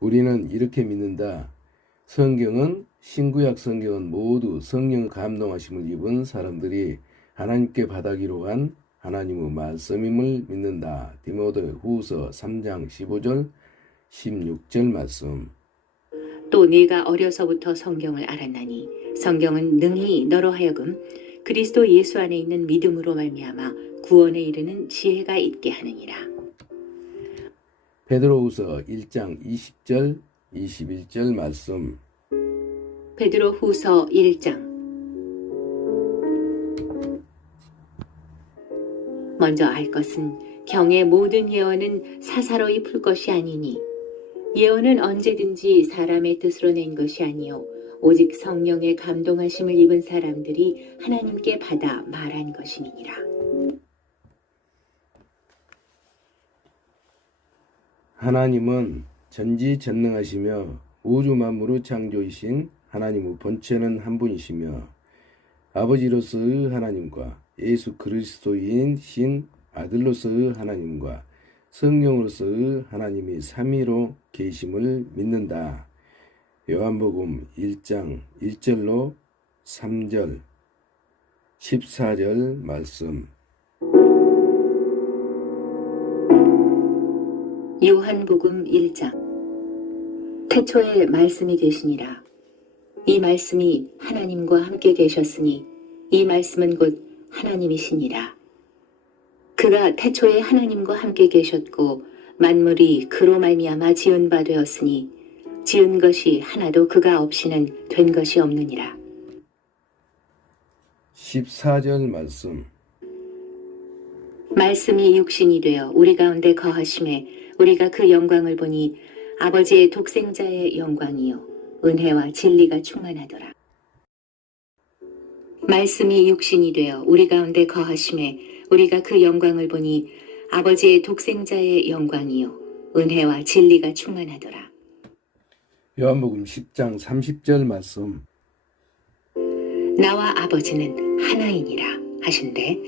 우리는 이렇게 믿는다. 성경은 신구약 성경은 모두 성령 감동하심을 입은 사람들이 하나님께 받아기로 한 하나님의 말씀임을 믿는다. 디모데후서 3장 15절 16절 말씀. 또 네가 어려서부터 성경을 알았나니 성경은 능히 너로 하여금 그리스도 예수 안에 있는 믿음으로 말미암아 구원에 이르는 지혜가 있게 하느니라. 베드로후서 1장 20절 21절 말씀. 베드로후서 1장. 먼저 알 것은 경의 모든 예언은 사사로이 풀 것이 아니니 예언은 언제든지 사람의 뜻으로 낸 것이 아니요 오직 성령의 감동하심을 입은 사람들이 하나님께 받아 말한 것임이니라. 하나님은 전지전능하시며 우주 만물의 창조이신 하나님의 본체는 한 분이시며 아버지로서의 하나님과 예수 그리스도인 신 아들로서의 하나님과 성령으로서의 하나님이 삼위로 계심을 믿는다. 요한복음 1장 1절로 3절 14절 말씀. 요한복음 1장. 태초에 말씀이 계시니라. 이 말씀이 하나님과 함께 계셨으니 이 말씀은 곧 하나님이시니라. 그가 태초에 하나님과 함께 계셨고 만물이 그로 말미암아 지은 바 되었으니 지은 것이 하나도 그가 없이는 된 것이 없느니라. 14절 말씀. 말씀이 육신이 되어 우리 가운데 거하심에 우리가 그 영광을 보니 아버지의 독생자의 영광이요 은혜와 진리가 충만하더라. 말씀이 육신이 되어 우리 가운데 거하심에 우리가 그 영광을 보니 아버지의 독생자의 영광이요 은혜와 진리가 충만하더라. 요한복음 10장 30절 말씀. 나와 아버지는 하나이니라 하신대.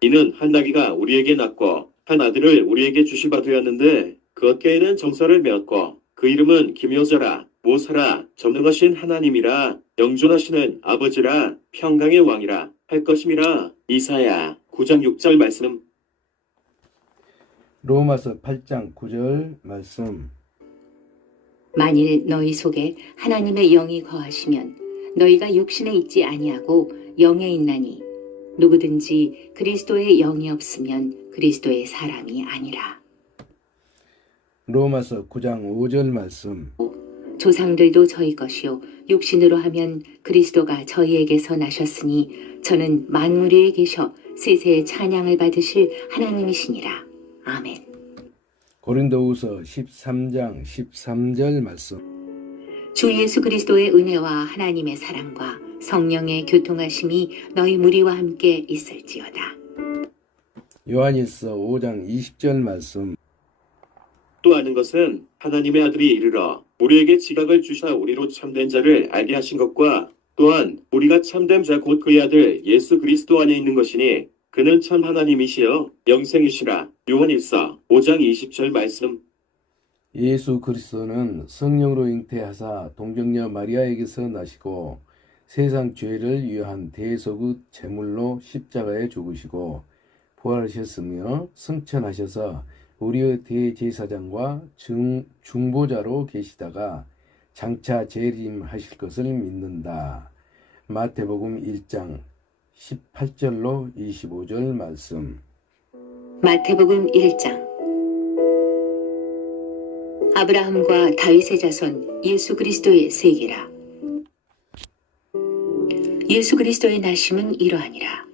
이는 한 나귀가 우리에게 낳고 한 아들을 우리에게 주시바 되었는데 그 어깨에는 정사를 메었고 그 이름은 기묘자라 모사라 전능하신 하나님이라 영존하시는 아버지라 평강의 왕이라 할 것임이라. 이사야 9장 6절 말씀. 로마서 8장 9절 말씀. 만일 너희 속에 하나님의 영이 거하시면 너희가 육신에 있지 아니하고 영에 있나니 누구든지 그리스도의 영이 없으면 그리스도의 사람이 아니라. 로마서 9장 5절 말씀. 조상들도 저희 것이요 육신으로 하면 그리스도가 저희에게서 나셨으니 저는 만물 위에 계셔 세세의 찬양을 받으실 하나님이시니라. 아멘. 고린도후서 13장 13절 말씀. 주 예수 그리스도의 은혜와 하나님의 사랑과 성령의 교통하심이 너희 무리와 함께 있을지어다. 요한일서 5장 20절 말씀. 또 아는 것은 하나님의 아들이 이르러 우리에게 지각을 주사 우리로 참된 자를 알게 하신 것과 또한 우리가 참된 자 곧 그의 아들 예수 그리스도 안에 있는 것이니 그는 참 하나님이시여 영생이시라. 요한일서 5장 20절 말씀. 예수 그리스도는 성령으로 잉태하사 동정녀 마리아에게서 나시고 세상 죄를 위한 대속의 제물로 십자가에 죽으시고 부활하셨으며 승천하셔서 우리의 대제사장과 중보자로 계시다가 장차 재림하실 것을 믿는다. 마태복음 1장 18절로 25절 말씀. 마태복음 1장. 아브라함과 다윗의 자손 예수 그리스도의 세계라. 예수 그리스도의 나심은 이러하니라.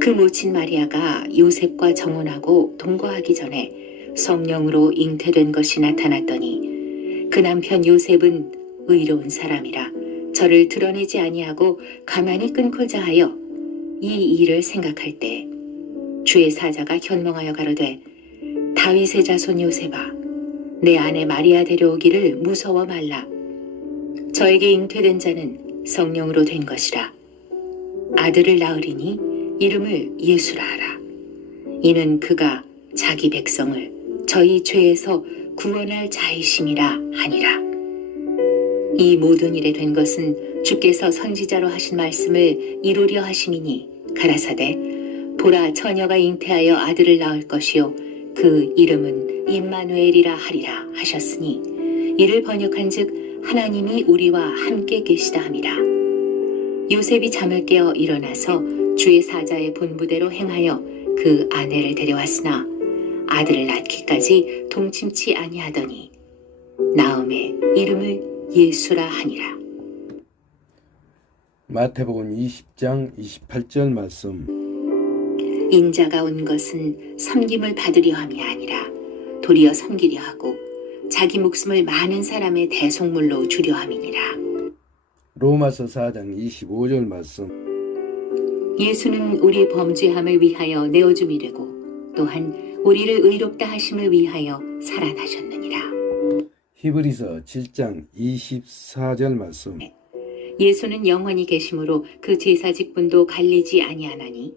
그 모친 마리아가 요셉과 정혼하고 동거하기 전에 성령으로 잉태된 것이 나타났더니 그 남편 요셉은 의로운 사람이라 저를 드러내지 아니하고 가만히 끊고자 하여 이 일을 생각할 때 주의 사자가 현몽하여 가로되 다윗의 자손 요셉아 내 아내 마리아 데려오기를 무서워 말라. 저에게 잉태된 자는 성령으로 된 것이라. 아들을 낳으리니 이름을 예수라 하라. 이는 그가 자기 백성을 저희 죄에서 구원할 자이심이라 하니라. 이 모든 일에 된 것은 주께서 선지자로 하신 말씀을 이루려 하심이니 가라사대 보라 처녀가 잉태하여 아들을 낳을 것이요 그 이름은 임마누엘이라 하리라 하셨으니 이를 번역한즉 하나님이 우리와 함께 계시다 함이라. 요셉이 잠을 깨어 일어나서 주의 사자의 본부대로 행하여 그 아내를 데려왔으나 아들을 낳기까지 동침치 아니하더니 나음의 이름을 예수라 하니라. 마태복음 20장 28절 말씀. 인자가 온 것은 섬김을 받으려 함이 아니라 도리어 섬기려 하고 자기 목숨을 많은 사람의 대속물로 주려 함이니라. 로마서 4장 25절 말씀. 예수는 우리 범죄함을 위하여 내어줌이 되고 또한 우리를 의롭다 하심을 위하여 살아나셨느니라. 히브리서 7장 24절 말씀. 예수는 영원히 계심으로 그 제사 직분도 갈리지 아니하나니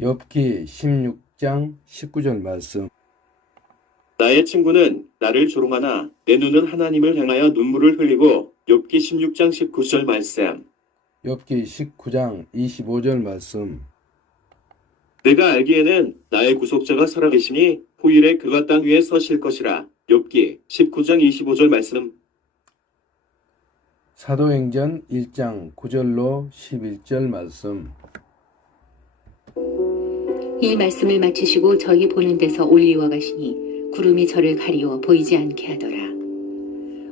욥기 16장 19절 말씀. 나의 친구는 나를 조롱하나 내 눈은 하나님을 향하여 눈물을 흘리고 욥기 16장 19절 말씀. 욥기 19장 25절 말씀. 내가 알기에는 나의 구속자가 살아계시니 후일에 그가 땅 위에 서실 것이라. 욥기 19장 25절 말씀. 사도행전 1장 9절로 11절 말씀. 이 말씀을 마치시고 저희 보는 데서 올리워 가시니 구름이 저를 가리워 보이지 않게 하더라.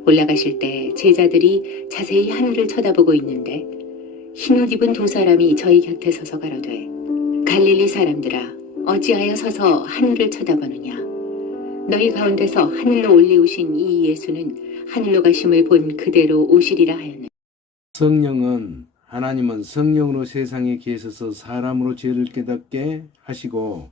올라가실 때 제자들이 자세히 하늘을 쳐다보고 있는데 흰옷 입은 두 사람이 저희 곁에 서서 가로되 갈릴리 사람들아 어찌하여 서서 하늘을 쳐다보느냐. 너희 가운데서 하늘로 올리우신 이 예수는 하늘로 가심을 본 그대로 오시리라 하였느니라. 성령은 하나님은 성령으로 세상에 계셔서 사람으로 죄를 깨닫게 하시고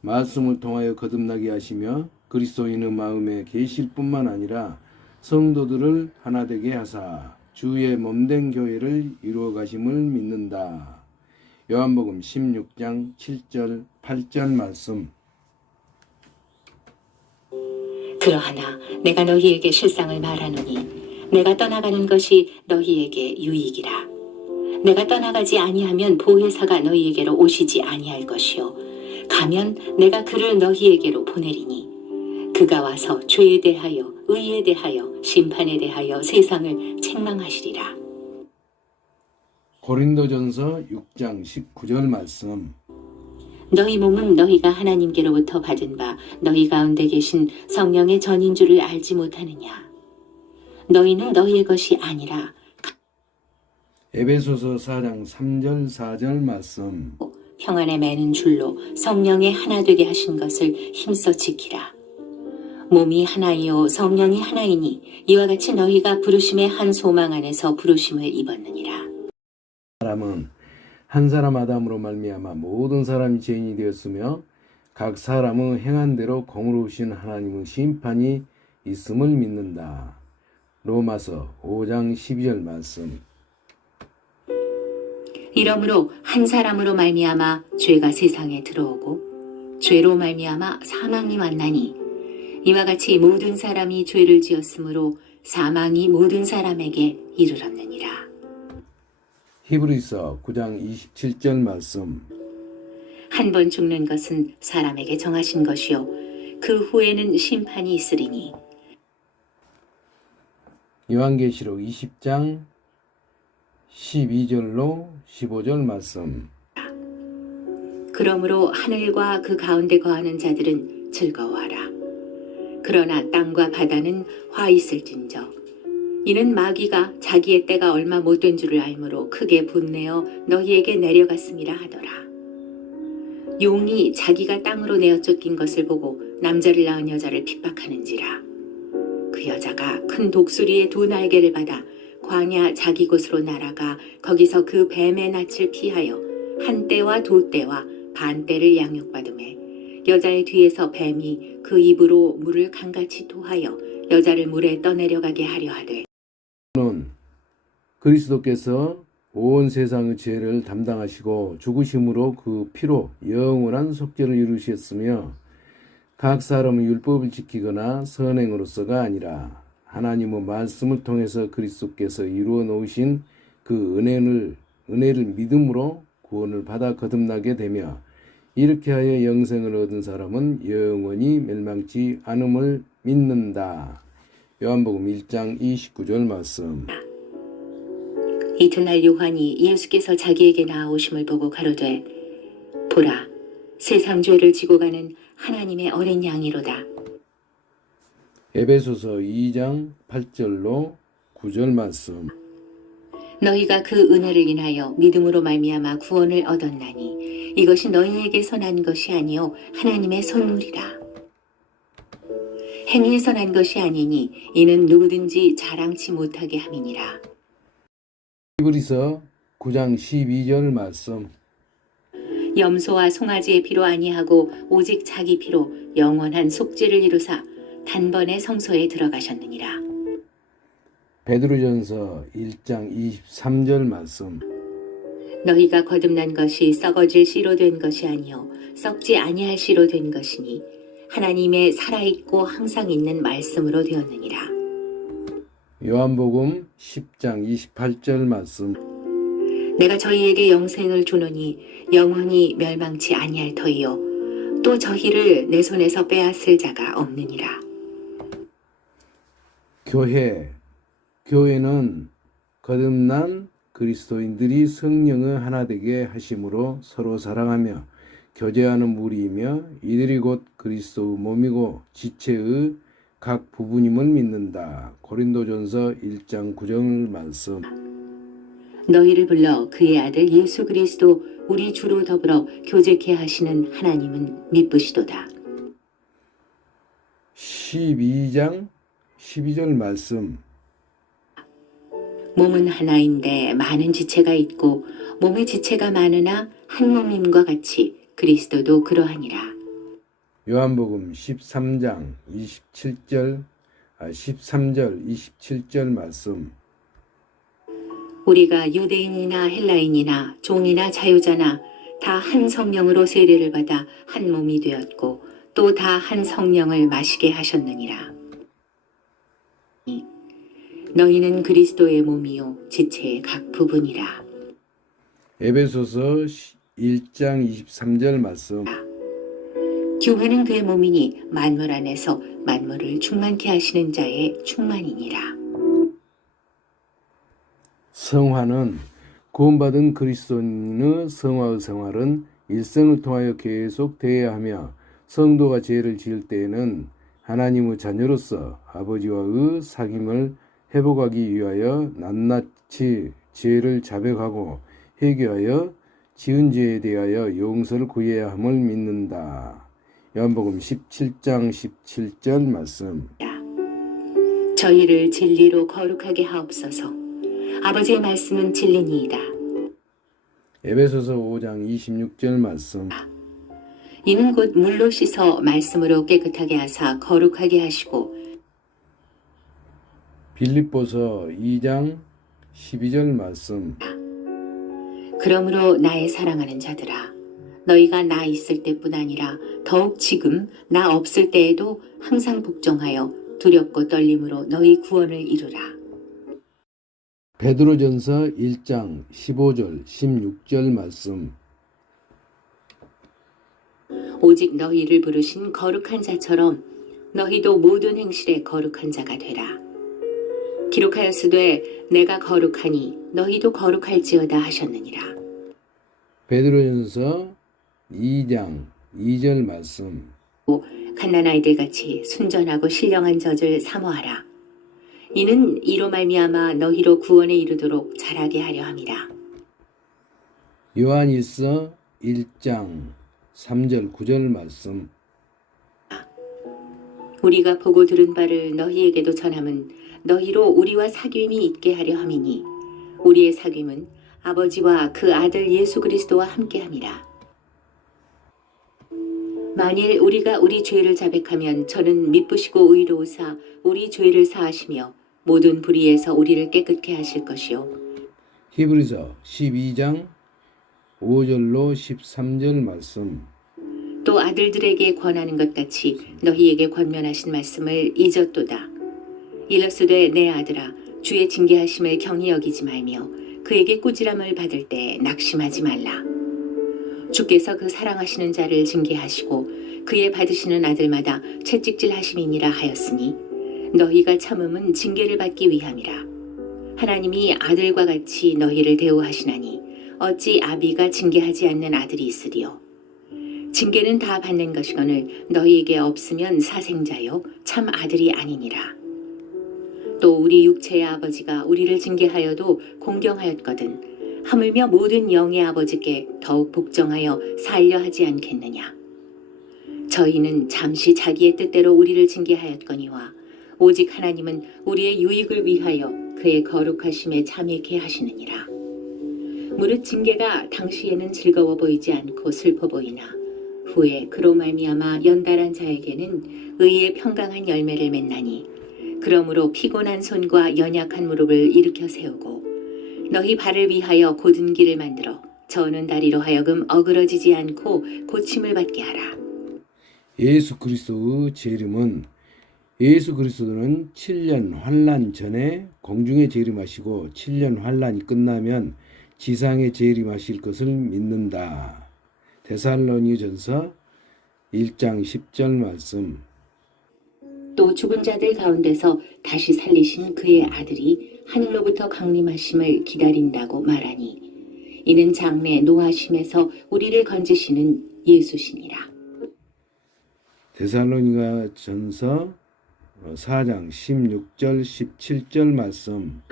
말씀을 통하여 거듭나게 하시며 그리스도인의 마음에 계실 뿐만 아니라 성도들을 하나 되게 하사 주의 몸된 교회를 이루어 가심을 믿는다. 요한복음 16장 7절 8절 말씀. 그러하나 내가 너희에게 실상을 말하노니 내가 떠나가는 것이 너희에게 유익이라. 내가 떠나가지 아니하면 보혜사가 너희에게로 오시지 아니할 것이요 가면 내가 그를 너희에게로 보내리니 그가 와서 죄에 대하여 의에 대하여 심판에 대하여 세상을 책망하시리라. 고린도전서 6장 19절 말씀. 너희 몸은 너희가 하나님께로부터 받은 바 너희 가운데 계신 성령의 전인 줄을 알지 못하느냐. 너희는 너희의 것이 아니라 에베소서 4장 3절 4절 말씀. 평안에 매는 줄로 성령의 하나 되게 하신 것을 힘써 지키라. 몸이 하나이요 성령이 하나이니 이와 같이 너희가 부르심의 한 소망 안에서 부르심을 입었느니라. 사람은 한 사람 아담으로 말미암아 모든 사람이 죄인이 되었으며 각 사람의 행한 대로 공의로우신 하나님의 심판이 있음을 믿는다. 로마서 5장 12절 말씀. 이러므로 한 사람으로 말미암아 죄가 세상에 들어오고 죄로 말미암아 사망이 왔나니 이와 같이 모든 사람이 죄를 지었으므로 사망이 모든 사람에게 이르렀느니라. 히브리서 9장 27절 말씀. 한 번 죽는 것은 사람에게 정하신 것이요 그 후에는 심판이 있으리니 요한계시록 20장 12절로 15절 말씀. 그러므로 하늘과 그 가운데 거하는 자들은 즐거워하라. 그러나 땅과 바다는 화 있을진저 이는 마귀가 자기의 때가 얼마 못된 줄을 알므로 크게 분내어 너희에게 내려갔음이라 하더라. 용이 자기가 땅으로 내어 쫓긴 것을 보고 남자를 낳은 여자를 핍박하는지라. 그 여자가 큰 독수리의 두 날개를 받아 광야 자기 곳으로 날아가 거기서 그 뱀의 낯을 피하여 한 떼와 두 떼와 반 떼를 양육받음에 여자의 뒤에서 뱀이 그 입으로 물을 강같이 토하여 여자를 물에 떠내려가게 하려 하되 그리스도께서 온 세상의 죄를 담당하시고 죽으심으로 그 피로 영원한 속죄를 이루셨으며 각 사람은 율법을 지키거나 선행으로서가 아니라 하나님의 말씀을 통해서 그리스도께서 이루어 놓으신 그 은혜를 믿음으로 구원을 받아 거듭나게 되며 이렇게 하여 영생을 얻은 사람은 영원히 멸망치 않음을 믿는다. 요한복음 1장 29절 말씀. 이튿날 요한이 예수께서 자기에게 나아오심을 보고 가로되 보라 세상 죄를 지고 가는 하나님의 어린 양이로다. 에베소서 2장 8절로 9절 말씀. 너희가 그 은혜를 인하여 믿음으로 말미암아 구원을 얻었나니 이것이 너희에게서 난 것이 아니요 하나님의 선물이라. 행위에서 난 것이 아니니 이는 누구든지 자랑치 못하게 함이니라. 히브리서 9장 12절 말씀. 염소와 송아지의 피로 아니하고 오직 자기 피로 영원한 속죄를 이루사 단번에 성소에 들어가셨느니라. 베드로전서 1장 23절 말씀. 너희가 거듭난 것이 썩어질 씨로 된 것이 아니요 썩지 아니할 씨로 된 것이니 하나님의 살아있고 항상 있는 말씀으로 되었느니라. 요한복음 10장 28절 말씀. 내가 저희에게 영생을 주노니 영원히 멸망치 아니할 터이요 또 저희를 내 손에서 빼앗을 자가 없느니라. 교회는 거듭난 그리스도인들이 성령의 하나 되게 하심으로 서로 사랑하며 교제하는 무리이며 이들이 곧 그리스도의 몸이고 지체의 각 부분임을 믿는다. 고린도전서 1장 9절 말씀. 너희를 불러 그의 아들 예수 그리스도 우리 주로 더불어 교제케 하시는 하나님은 미쁘시도다. 12장 12절 말씀. 몸은 하나인데 많은 지체가 있고 몸의 지체가 많으나 한 몸임과 같이 그리스도도 그러하니라. 요한복음 13장 13절 27절 말씀. 우리가 유대인이나 헬라인이나 종이나 자유자나 다 한 성령으로 세례를 받아 한 몸이 되었고 또 다 한 성령을 마시게 하셨느니라. 너희는 그리스도의 몸이요 지체의 각 부분이라. 에베소서 1장 23절 말씀. 교회는 그의 몸이니 만물 안에서 만물을 충만케 하시는 자의 충만이니라. 성화는 구원받은 그리스도인의 성화의 생활은 일생을 통하여 계속 되어야 하며 성도가 죄를 지을 때에는 하나님의 자녀로서 아버지와의 사귐을 회복하기 위하여 낱낱이 죄를 자백하고 회개하여 지은 죄에 대하여 용서를 구해야 함을 믿는다. 요한복음 17장 17절 말씀. 저희를 진리로 거룩하게 하옵소서. 아버지의 말씀은 진리니이다. 에베소서 5장 26절 말씀. 이는 곧 물로 씻어 말씀으로 깨끗하게 하사 거룩하게 하시고 빌립보서 2장 12절 말씀. 그러므로 나의 사랑하는 자들아 너희가 나 있을 때뿐 아니라 더욱 지금 나 없을 때에도 항상 복종하여 두렵고 떨림으로 너희 구원을 이루라. 베드로전서 1장 15절 16절 말씀. 오직 너희를 부르신 거룩한 자처럼 너희도 모든 행실에 거룩한 자가 되라. 기록하였으되 내가 거룩하니 너희도 거룩할지어다 하셨느니라. 베드로전서 2장 2절 말씀. 갓난아이들 같이 순전하고 신령한 젖을 사모하라. 이는 이로 말미암아 너희로 구원에 이르도록 자라게 하려 함이라. 요한일서 1장 3절 9절 말씀. 우리가 보고 들은 바를 너희에게도 전함은 너희로 우리와 사귐이 있게 하려 함이니 우리의 사귐은 아버지와 그 아들 예수 그리스도와 함께 함이라. 만일 우리가 우리 죄를 자백하면 저는 미쁘시고 의로우사 우리 죄를 사하시며 모든 불의에서 우리를 깨끗게 하실 것이요. 히브리서 12장 5절로 13절 말씀. 또 아들들에게 권하는 것 같이 너희에게 권면하신 말씀을 잊었도다. 일러스되 내 아들아 주의 징계하심을 경히 여기지 말며 그에게 꾸지람을 받을 때 낙심하지 말라. 주께서 그 사랑하시는 자를 징계하시고 그의 받으시는 아들마다 채찍질하심이니라 하였으니 너희가 참음은 징계를 받기 위함이라. 하나님이 아들과 같이 너희를 대우하시나니 어찌 아비가 징계하지 않는 아들이 있으리요. 징계는 다 받는 것이거늘 너희에게 없으면 사생자요 참 아들이 아니니라. 또 우리 육체의 아버지가 우리를 징계하여도 공경하였거든 하물며 모든 영의 아버지께 더욱 복종하여 살려 하지 않겠느냐. 저희는 잠시 자기의 뜻대로 우리를 징계하였거니와 오직 하나님은 우리의 유익을 위하여 그의 거룩하심에 참여케 하시느니라. 무릇 징계가 당시에는 즐거워 보이지 않고 슬퍼 보이나 후에 그로 말미암아 연달한 자에게는 의의 평강한 열매를 맺나니 그러므로 피곤한 손과 연약한 무릎을 일으켜 세우고 너희 발을 위하여 곧은 길을 만들어 저는 다리로 하여금 어그러지지 않고 고침을 받게 하라. 예수 그리스도의 재림은 예수 그리스도는 7년 환란 전에 공중에 재림하시고 7년 환란이 끝나면 지상에 재림하실 것을 믿는다. 데살로니전서 1장 10절 말씀. 또 죽은 자들 가운데서 다시 살리신 그의 아들이 하늘로부터 강림하심을 기다린다고 말하니 이는 장래 노하심에서 우리를 건지시는 예수시니라. 데살로니가전서 4장 16절 17절 말씀.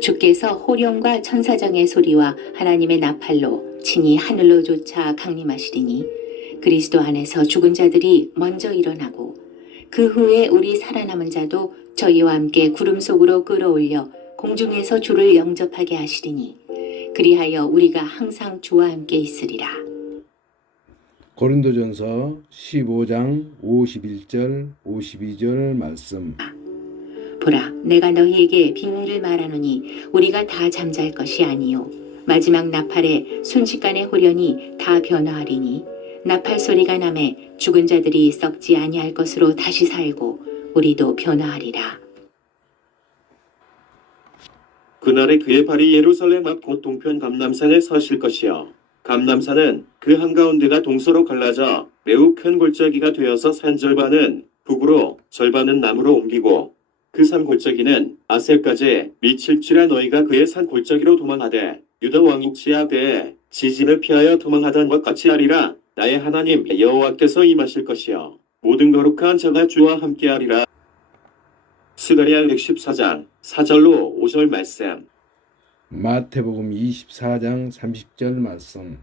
주께서 호령과 천사장의 소리와 하나님의 나팔로 친히 하늘로 쫓아 강림하시리니 그리스도 안에서 죽은 자들이 먼저 일어나고 그 후에 우리 살아남은 자도 저희와 함께 구름 속으로 끌어올려 공중에서 주를 영접하게 하시리니 그리하여 우리가 항상 주와 함께 있으리라. 고린도전서 15장 51절 52절 말씀. 보라, 내가 너희에게 비밀을 말하노니 우리가 다 잠잘 것이 아니요 마지막 나팔에 순식간에 호련히 다 변화하리니 나팔 소리가 나매 죽은 자들이 썩지 아니할 것으로 다시 살고 우리도 변화하리라. 그날에 그의 발이 예루살렘 앞 곧 동편 감람산에 서실 것이요 감람산은 그 한가운데가 동서로 갈라져 매우 큰 골짜기가 되어서 산 절반은 북으로 절반은 남으로 옮기고 그 산 골짜기는 아셀까지 미칠지라 너희가 그의 산 골짜기로 도망하되 유다 왕인 치아베에 지진을 피하여 도망하던 것 같이 하리라. 나의 하나님 여호와께서 임하실 것이요 모든 거룩한 자가 주와 함께하리라. 스가랴 114장 4절로 5절 말씀. 마태복음 24장 30절 말씀.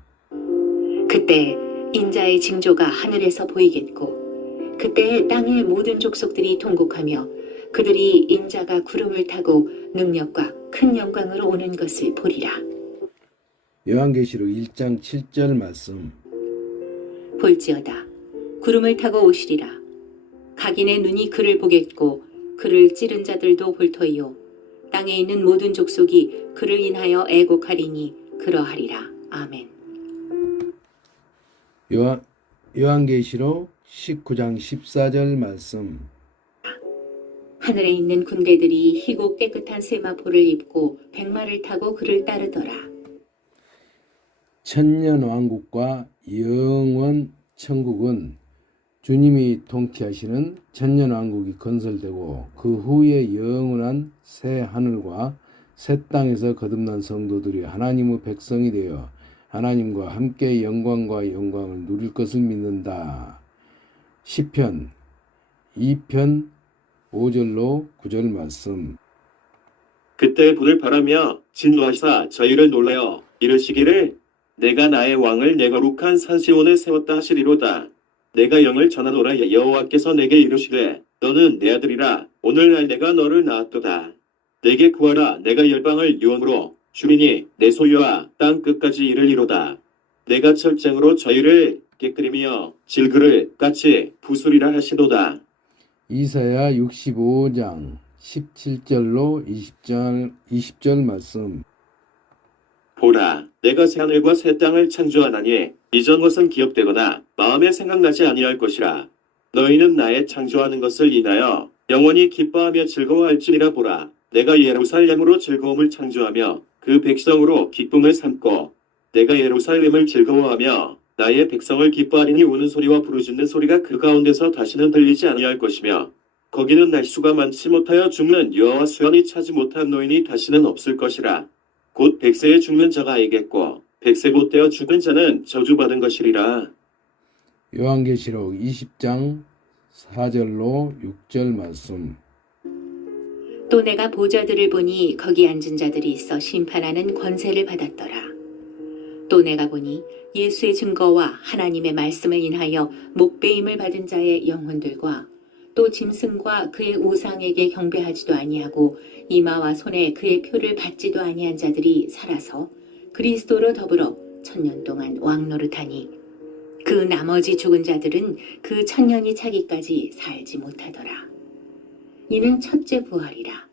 그때 인자의 징조가 하늘에서 보이겠고 그때 땅의 모든 족속들이 통곡하며 그들이 인자가 구름을 타고 능력과 큰 영광으로 오는 것을 보리라. 요한계시록 1장 7절 말씀. 볼지어다 구름을 타고 오시리라. 각인의 눈이 그를 보겠고 그를 찌른 자들도 볼 터이요 땅에 있는 모든 족속이 그를 인하여 애곡하리니 그러하리라. 아멘. 요한계시록 19장 14절 말씀. 하늘에 있는 군대들이 희고 깨끗한 세마포를 입고 백마를 타고 그를 따르더라. 천년 왕국과 영원 천국은 주님이 통치하시는 천년 왕국이 건설되고 그 후에 영원한 새 하늘과 새 땅에서 거듭난 성도들이 하나님의 백성이 되어 하나님과 함께 영광과 영광을 누릴 것을 믿는다. 시편 2편 5절로 9절 말씀. 그때 분을 바라며 진노하시사 저희를 놀라여 이르시기를 내가 나의 왕을 내 거룩한 산 시온에 세웠다 하시리로다. 내가 영을 전하노라. 여호와께서 내게 이르시되 너는 내 아들이라. 오늘날 내가 너를 낳았도다. 내게 구하라. 내가 열방을 유언으로 주리니 내 소유와 땅 끝까지 이르리로다. 내가 철장으로 저희를 깨끗이며 질그를 같이 부수리라 하시도다. 이사야 65장 17절로 20절 말씀. 보라, 내가 새 하늘과 새 땅을 창조하나니 이전 것은 기억되거나 마음에 생각나지 아니할 것이라. 너희는 나의 창조하는 것을 인하여 영원히 기뻐하며 즐거워할지니라. 보라, 내가 예루살렘으로 즐거움을 창조하며 그 백성으로 기쁨을 삼고 내가 예루살렘을 즐거워하며 나의 백성을 기뻐하리니 우는 소리와 부르짖는 소리가 그 가운데서 다시는 들리지 아니할 것이며 거기는 날수가 많지 못하여 죽는 여호와 수연이 차지 못한 노인이 다시는 없을 것이라. 곧 100세에 죽는 자가 알겠고 100세 못되어 죽은 자는 저주받은 것이리라. 요한계시록 20장 4절로 6절 말씀. 또 내가 보좌들을 보니 거기 앉은 자들이 있어 심판하는 권세를 받았더라. 또 내가 보니 예수의 증거와 하나님의 말씀을 인하여 목배임을 받은 자의 영혼들과 또 짐승과 그의 우상에게 경배하지도 아니하고 이마와 손에 그의 표를 받지도 아니한 자들이 살아서 그리스도로 더불어 1000년 동안 왕노릇하니 그 나머지 죽은 자들은 그 1000년이 차기까지 살지 못하더라. 이는 첫째 부활이라.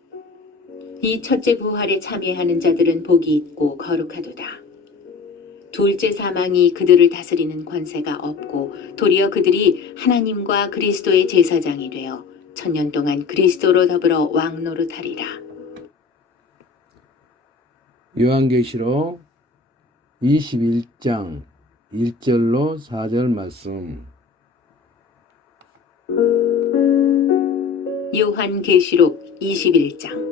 이 첫째 부활에 참여하는 자들은 복이 있고 거룩하도다. 둘째 사망이 그들을 다스리는 권세가 없고 도리어 그들이 하나님과 그리스도의 제사장이 되어 1000년 동안 그리스도로 더불어 왕노릇하리라. 요한계시록 21장 1절로 4절 말씀. 요한계시록 21장.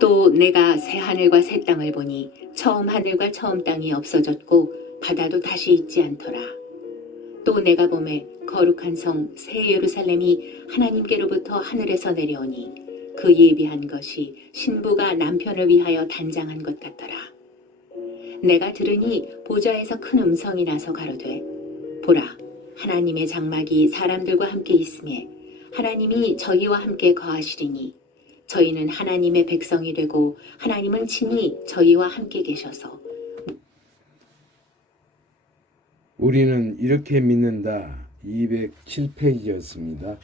또 내가 새 하늘과 새 땅을 보니 처음 하늘과 처음 땅이 없어졌고 바다도 다시 있지 않더라. 또 내가 보매 거룩한 성 새 예루살렘이 하나님께로부터 하늘에서 내려오니 그 예비한 것이 신부가 남편을 위하여 단장한 것 같더라. 내가 들으니 보좌에서 큰 음성이 나서 가로되 보라, 하나님의 장막이 사람들과 함께 있으매 하나님이 저희와 함께 거하시리니 저희는 하나님의 백성이 되고 하나님은 친히 저희와 함께 계셔서 우리는 이렇게 믿는다. 207페이지였습니다.